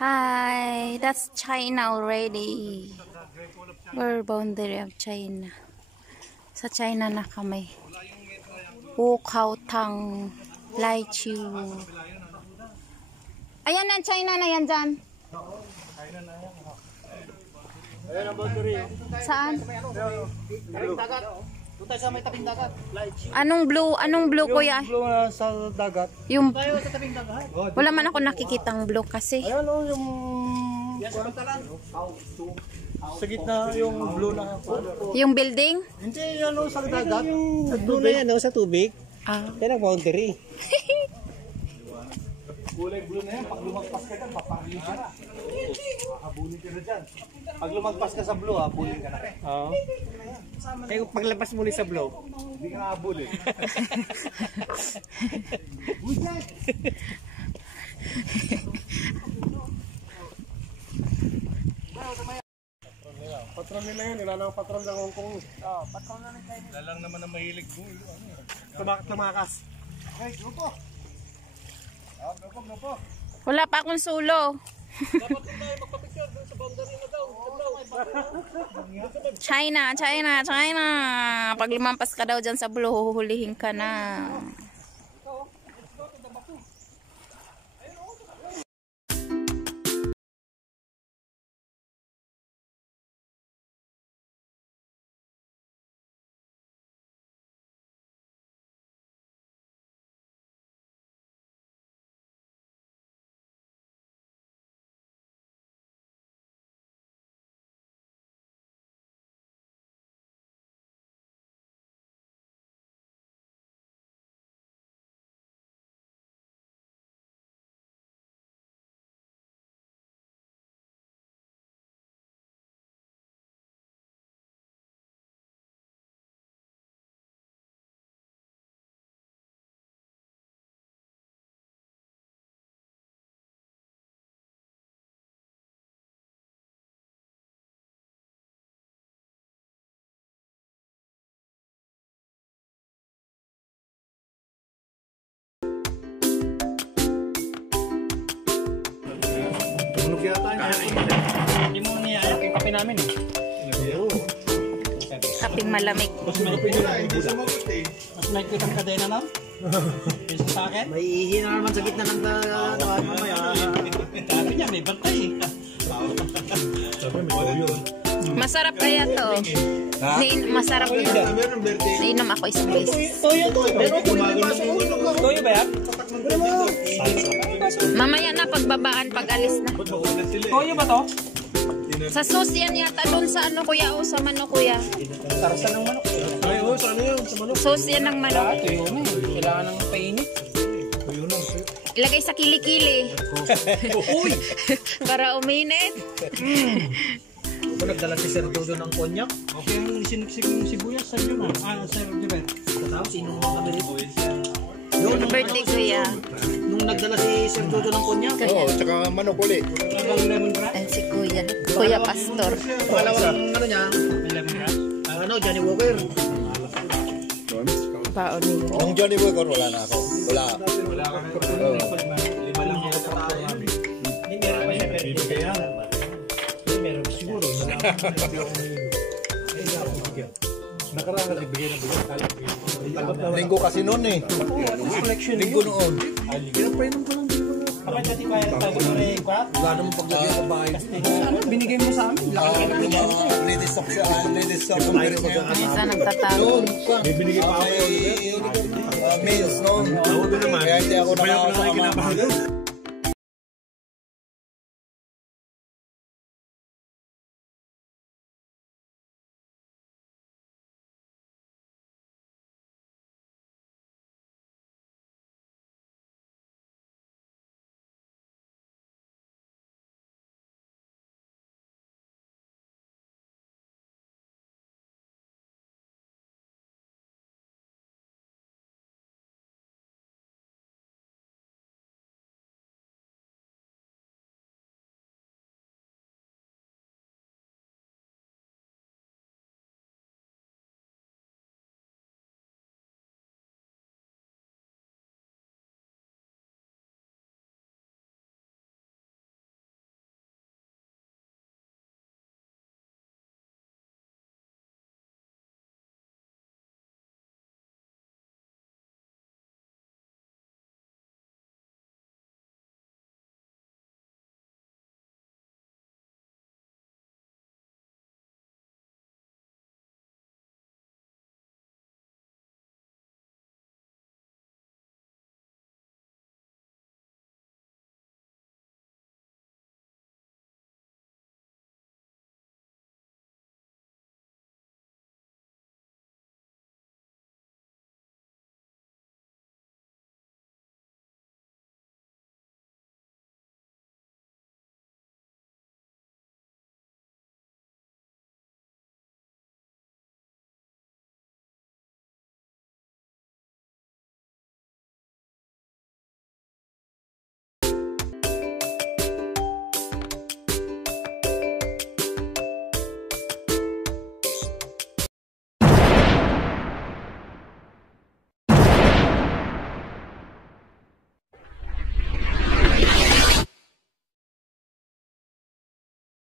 Hi, that's China already. We're boundary of China. Sa China na kami. Wukautang, Laichu. Ayan na, China na yan dyan. Ayan ang boundary. Saan? Tabing dagat. Doon tayo sa may tabing dagat. Anong blue? Anong blue kuya? Yung blue na sa dagat. Yung Tayo sa tabing dagat. wala man ako nakikitang blue kasi. Ayan o yung... Yan sa pantalan. Sa gitna yung blue na... Yung building? Hindi yan o sa dagat. Blue na yan o sa tubig. Ah. Yan ang boundary. Kulay blue na yan. Pag lumagpas ka dyan, paparili ka na. Habulin ka na dyan. Pag lumagpas ka sa blue, habulin ka na. Oo. Eh, paglabas muli sa blue, hindi ka nakabulin. Patron nila yan, nilalang patron ng Hong Kong. Oo, patron na nila yan. Nilalang naman ang mahilig mo. Tumakas. Okay, grupo. Grupo. Wala pa akong sulo. Dapat tayo magpapicture doon sa boundary na daw. China. Pag lumampas ka daw dyan sa blue, huhulihin ka na. Hindi mo niya yung kape namin eh. Kaping malamig. Mas may kitang kadena na? Piso sa akin? May ihi na naman sa gitna ng mamaya. Sabi niya, may bantay eh. Masarap kaya to. Masarap to. Nainom ako isang beses. Toyo ba yan? Mamaya na pagbabaan, pag alis na. Toyo ba to? Sa sauce yan yata doon sa ano kuya o sa manok kuya. Tarasan ng manok. Ay, sa ano yun? Sa manok. Sauce yan ng manok. Toyo na eh. Kailangan ng painit. Ilagay sa kilikili. Uy! Para uminit. Ako nagdala si Sir Dodo ng konyak. Okay, ang siniksik ng sibuyas sa inyo na. Sir Jebet. Tapos sinong mga kami rito. Birthday kuya. Nung nagdala si Sir Dodo ng konyak. Oo, tsaka manok ulit. Ang lemongrass? Ay, si kuya. Kuya Pastor. Pangalawang ano niya, May lemongrass? Johnny Walker. Baon nila. Ang Johnny Walker, wala na ako. Wala. Wala ka na. Lima lang yung katao namin. Hindi meron pa siya. Bibigay yan. Meron siguro. Nakaraan na bigay ng bigay. Linggo kasi noon eh. Linggo noon. Pinapainom ko lang dito. Kapag natin kaya tayo ng kwat? Wala naman paglagay sa bahay. Ano? Binigay mo sa amin? Ladies stock siya. Ladies stock. Minsan nagtatalo. Bibinigay pa ako. Meals noon. Kaya hindi ako nakakasama.